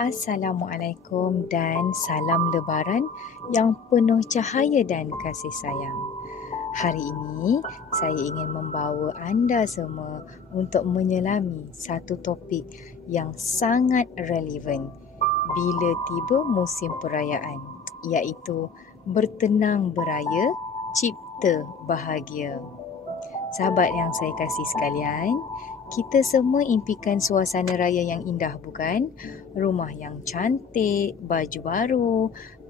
Assalamualaikum dan salam Lebaran yang penuh cahaya dan kasih sayang. Hari ini saya ingin membawa anda semua untuk menyelami satu topik yang sangat relevan bila tiba musim perayaan, iaitu bertenang beraya, cipta bahagia. Sahabat yang saya kasih sekalian, kita semua impikan suasana raya yang indah, bukan? Rumah yang cantik, baju baru,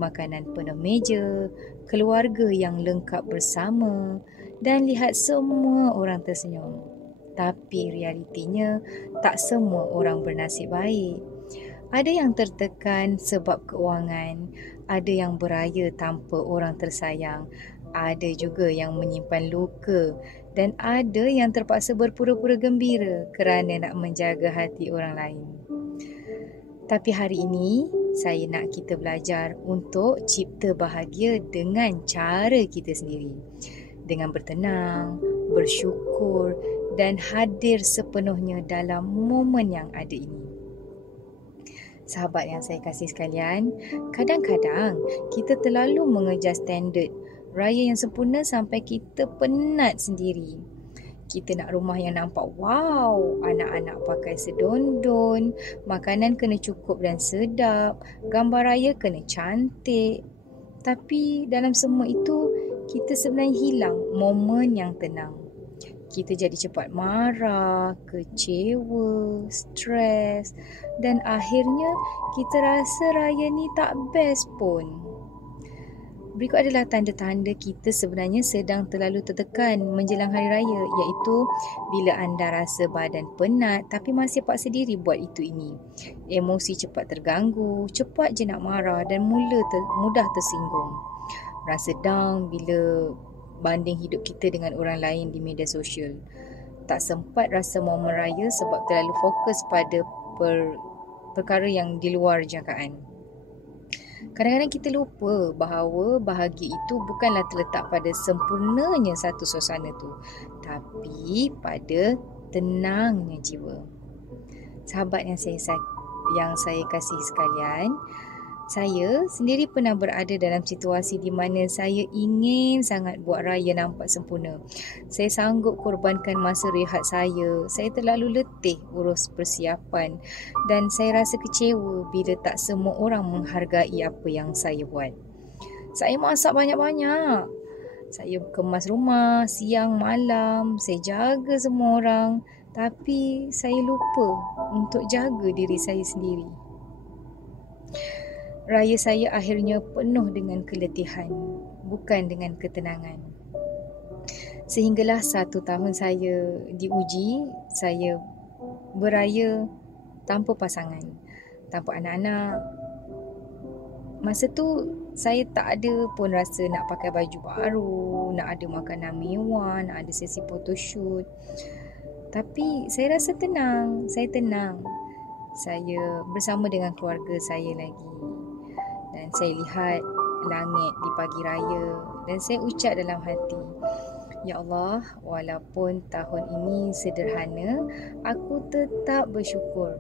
makanan penuh meja, keluarga yang lengkap bersama dan lihat semua orang tersenyum. Tapi realitinya, tak semua orang bernasib baik. Ada yang tertekan sebab keuangan, ada yang beraya tanpa orang tersayang, ada juga yang menyimpan luka dan ada yang terpaksa berpura-pura gembira kerana nak menjaga hati orang lain. Tapi hari ini, saya nak kita belajar untuk cipta bahagia dengan cara kita sendiri. Dengan bertenang, bersyukur dan hadir sepenuhnya dalam momen yang ada ini. Sahabat yang saya kasih sekalian, kadang-kadang kita terlalu mengejar standard raya yang sempurna sampai kita penat sendiri. Kita nak rumah yang nampak wow, anak-anak pakai sedondon, makanan kena cukup dan sedap, gambar raya kena cantik. Tapi dalam semua itu, kita sebenarnya hilang momen yang tenang. Kita jadi cepat marah, kecewa, stres dan akhirnya kita rasa raya ni tak best pun. Berikut adalah tanda-tanda kita sebenarnya sedang terlalu tertekan menjelang hari raya, iaitu bila anda rasa badan penat tapi masih paksa diri buat itu ini. Emosi cepat terganggu, cepat je nak marah dan mudah tersinggung. Rasa down bila banding hidup kita dengan orang lain di media sosial. Tak sempat rasa momen raya sebab terlalu fokus pada perkara yang di luar jangkaan. Kadang-kadang kita lupa bahawa bahagia itu bukanlah terletak pada sempurnanya satu suasana tu, tapi pada tenangnya jiwa. Sahabat yang saya kasih sekalian, saya sendiri pernah berada dalam situasi di mana saya ingin sangat buat raya nampak sempurna. Saya sanggup korbankan masa rehat saya. Saya terlalu letih urus persiapan dan saya rasa kecewa bila tak semua orang menghargai apa yang saya buat. Saya masak banyak-banyak. Saya kemas rumah siang malam. Saya jaga semua orang. Tapi saya lupa untuk jaga diri saya sendiri. Raya saya akhirnya penuh dengan keletihan, bukan dengan ketenangan. Sehinggalah 1 tahun saya diuji, saya beraya tanpa pasangan, tanpa anak-anak. Masa tu saya tak ada pun rasa nak pakai baju baru, nak ada makanan mewah, nak ada sesi photoshoot. Tapi saya rasa tenang, saya tenang. Saya bersama dengan keluarga saya lagi. Dan saya lihat langit di pagi raya dan saya ucap dalam hati, Ya Allah, walaupun tahun ini sederhana, aku tetap bersyukur.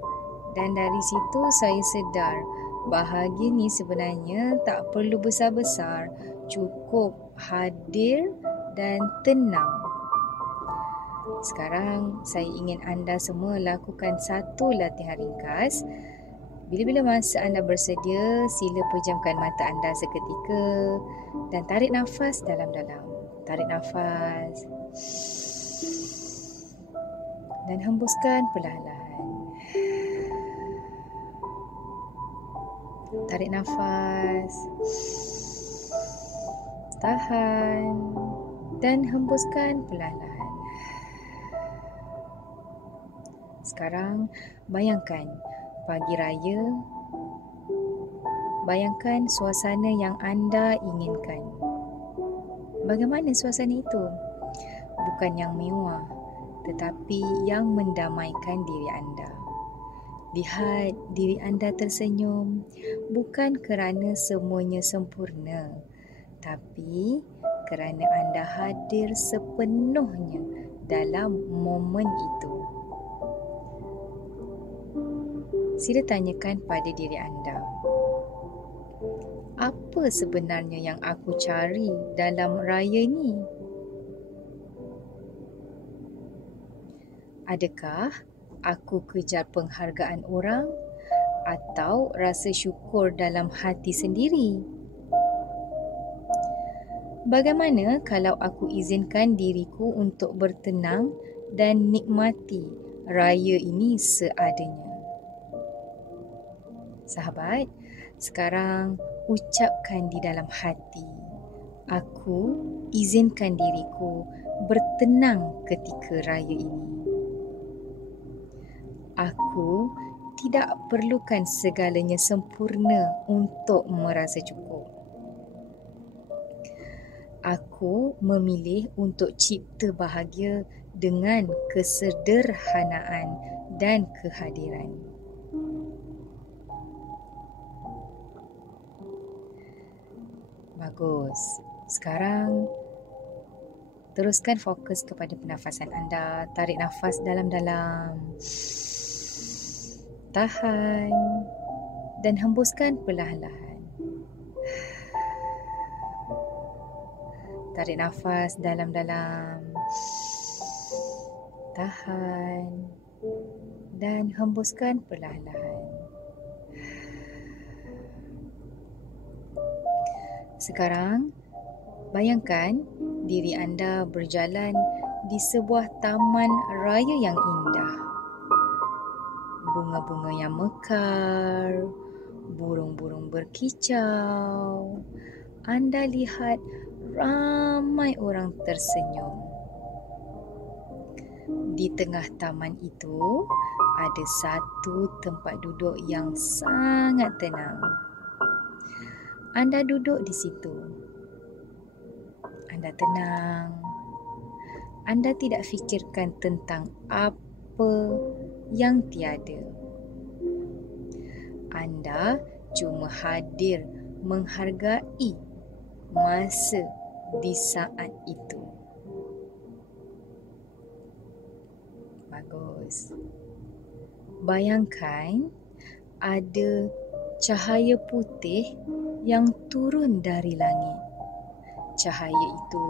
Dan dari situ saya sedar bahagia ni sebenarnya tak perlu besar-besar, cukup hadir dan tenang. Sekarang saya ingin anda semua lakukan satu latihan ringkas. Bila-bila masa anda bersedia, sila pejamkan mata anda seketika dan tarik nafas dalam-dalam. Tarik nafas dan hembuskan perlahan-lahan. Tarik nafas, tahan dan hembuskan perlahan-lahan. Sekarang bayangkan pagi raya, bayangkan suasana yang anda inginkan. Bagaimana suasana itu? Bukan yang mewah, tetapi yang mendamaikan diri anda. Lihat diri anda tersenyum, bukan kerana semuanya sempurna, tapi kerana anda hadir sepenuhnya dalam momen itu. Sila tanyakan pada diri anda, apa sebenarnya yang aku cari dalam raya ni? Adakah aku kejar penghargaan orang atau rasa syukur dalam hati sendiri? Bagaimana kalau aku izinkan diriku untuk bertenang dan nikmati raya ini seadanya? Sahabat, sekarang ucapkan di dalam hati, aku izinkan diriku bertenang ketika raya ini. Aku tidak perlukan segalanya sempurna untuk merasa cukup. Aku memilih untuk cipta bahagia dengan kesederhanaan dan kehadiran. Bagus. Sekarang teruskan fokus kepada pernafasan anda. Tarik nafas dalam-dalam. Tahan dan hembuskan perlahan-lahan. Tarik nafas dalam-dalam. Tahan dan hembuskan perlahan-lahan. Sekarang, bayangkan diri anda berjalan di sebuah taman raya yang indah. Bunga-bunga yang mekar, burung-burung berkicau. Anda lihat ramai orang tersenyum. Di tengah taman itu, ada satu tempat duduk yang sangat tenang. Anda duduk di situ. Anda tenang. Anda tidak fikirkan tentang apa yang tiada. Anda cuma hadir menghargai masa di saat itu. Bagus. Bayangkan ada cahaya putih yang turun dari langit. Cahaya itu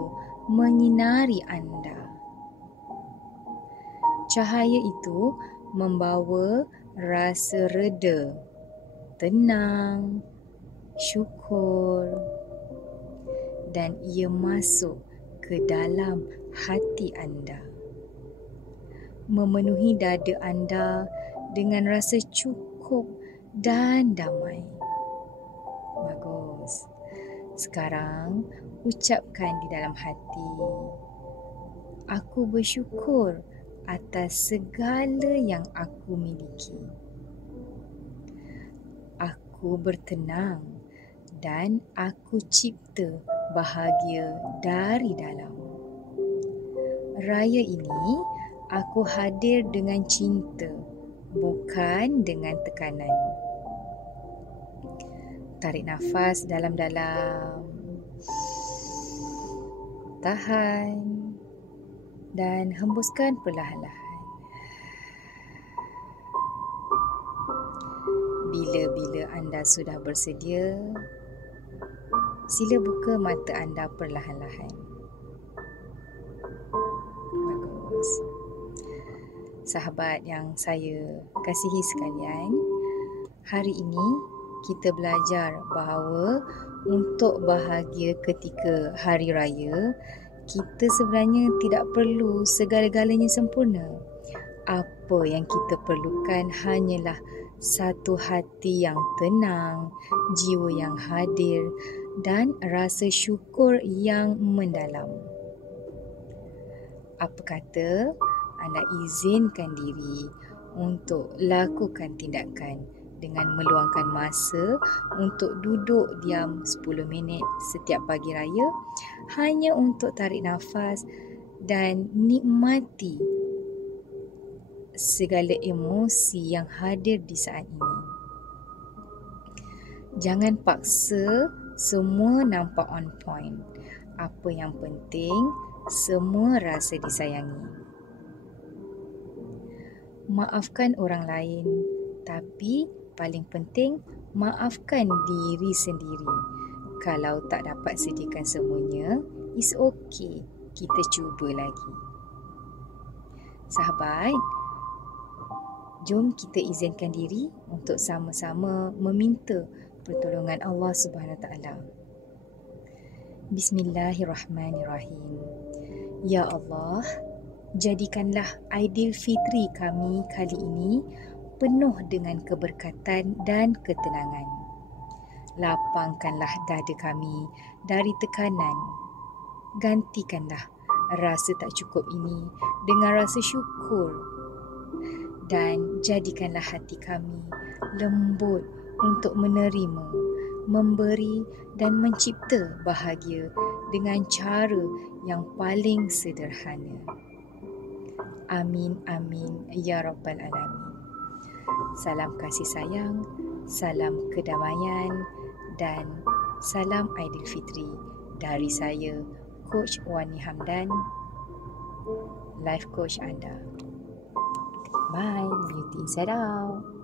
menyinari anda. Cahaya itu membawa rasa reda, tenang, syukur, dan ia masuk ke dalam hati anda, memenuhi dada anda dengan rasa cukup dan damai. Bagus. Sekarang ucapkan di dalam hati, aku bersyukur atas segala yang aku miliki. Aku bertenang dan aku cipta bahagia dari dalam. Raya ini aku hadir dengan cinta, bukan dengan tekanan. Tarik nafas dalam-dalam. Tahan dan hembuskan perlahan-lahan. Bila-bila anda sudah bersedia, sila buka mata anda perlahan-lahan. Bagus. Sahabat yang saya kasihi sekalian, hari ini kita belajar bahawa untuk bahagia ketika hari raya, kita sebenarnya tidak perlu segala-galanya sempurna. Apa yang kita perlukan hanyalah satu hati yang tenang, jiwa yang hadir dan rasa syukur yang mendalam. Apa kata anda izinkan diri untuk lakukan tindakan dengan meluangkan masa untuk duduk diam 10 minit setiap pagi raya hanya untuk tarik nafas dan nikmati segala emosi yang hadir di saat ini. Jangan paksa semua nampak on point. Apa yang penting, semua rasa disayangi. Maafkan orang lain, Tapi paling penting, maafkan diri sendiri. Kalau tak dapat sediakan semuanya, it's okay. Kita cuba lagi. Sahabat, jom kita izinkan diri untuk sama-sama meminta pertolongan Allah Subhanahu Wa Taala. Bismillahirrahmanirrahim. Ya Allah, jadikanlah Aidilfitri kami kali ini penuh dengan keberkatan dan ketenangan. Lapangkanlah dada kami dari tekanan. Gantikanlah rasa tak cukup ini dengan rasa syukur. Dan jadikanlah hati kami lembut untuk menerima, memberi dan mencipta bahagia dengan cara yang paling sederhana. Amin, amin, ya Rabbal Alamin. Salam kasih sayang, salam kedamaian dan salam Aidilfitri dari saya, Coach Wani Hamdan, Life Coach anda. Bye, beauty inside out.